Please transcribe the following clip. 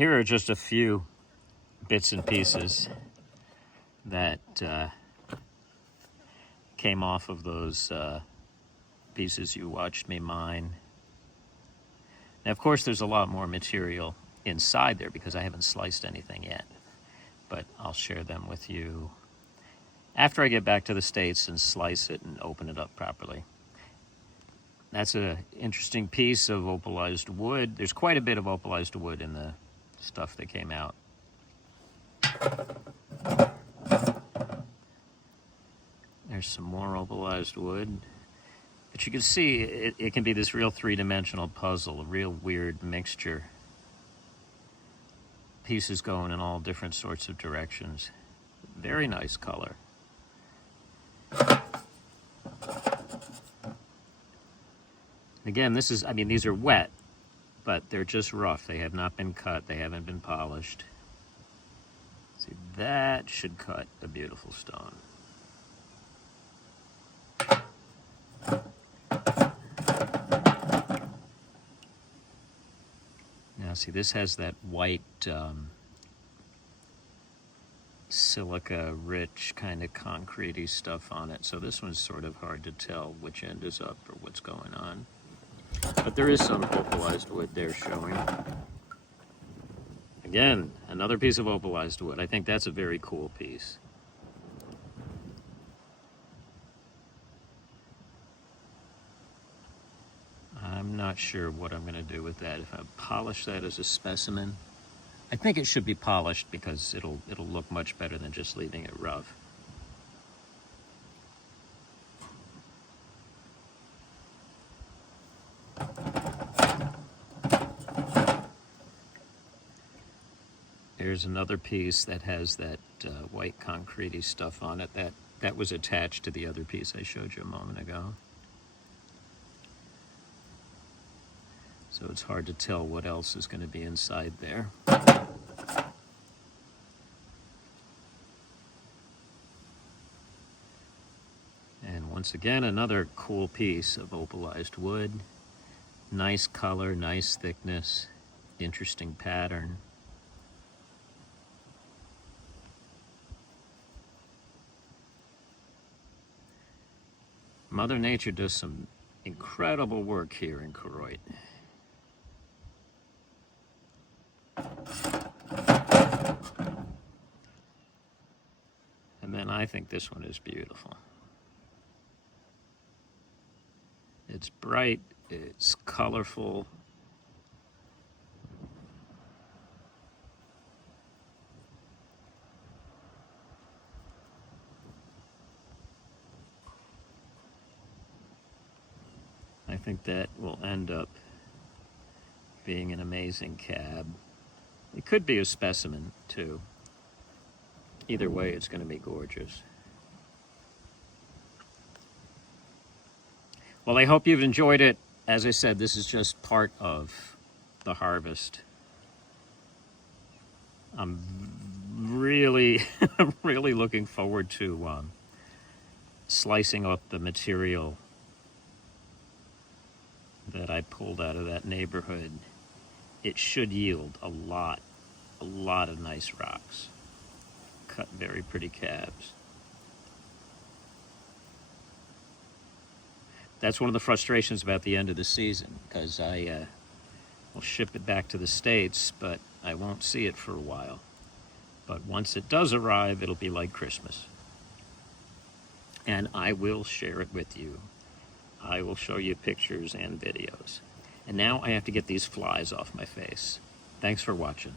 here are just a few bits and pieces that came off of those pieces you watched me mine. Now, of course, there's a lot more material inside there because I haven't sliced anything yet, but I'll share them with you after I get back to the States and slice it and open it up properly. That's an interesting piece of opalized wood. There's quite a bit of opalized wood in the stuff that came out. There's some more opalized wood. But you can see it can be this real three-dimensional puzzle, a real weird mixture. Pieces going in all different sorts of directions. Very nice color. Again, this is, I mean, these are wet, but they're just rough. They have not been cut. They haven't been polished. See, that should cut a beautiful stone. Now, see, this has that white silica-rich kind of concrete-y stuff on it. So this one's sort of hard to tell which end is up or what's going on. But there is some opalized wood there showing. Again, another piece of opalized wood. I think that's a very cool piece. I'm not sure what I'm going to do with that. If I polish that as a specimen, I think it should be polished because it'll look much better than just leaving it rough. Here's another piece that has that white concrete-y stuff on it. That was attached to the other piece I showed you a moment ago. So it's hard to tell what else is going to be inside there. And once again, another cool piece of opalized wood. Nice color, nice thickness, interesting pattern. Mother Nature does some incredible work here in Koroit. And then I think this one is beautiful. It's bright, it's colorful. I think that will end up being an amazing cab. It could be a specimen, too. Either way, it's going to be gorgeous. Well, I hope you've enjoyed it. As I said, this is just part of the harvest. I'm really, really looking forward to slicing up the material that I pulled out of that neighborhood. It should yield a lot of nice rocks. Cut very pretty cabs. That's one of the frustrations about the end of the season, because I will ship it back to the States, but I won't see it for a while. But once it does arrive, it'll be like Christmas. And I will share it with you. I will show you pictures and videos. And now I have to get these flies off my face. Thanks for watching.